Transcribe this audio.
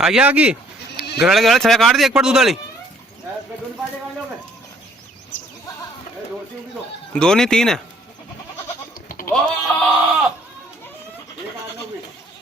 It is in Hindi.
आ गया आगे घराले घराले छड़ा काट दे एक पर दूध वाली दो नहीं तीन है।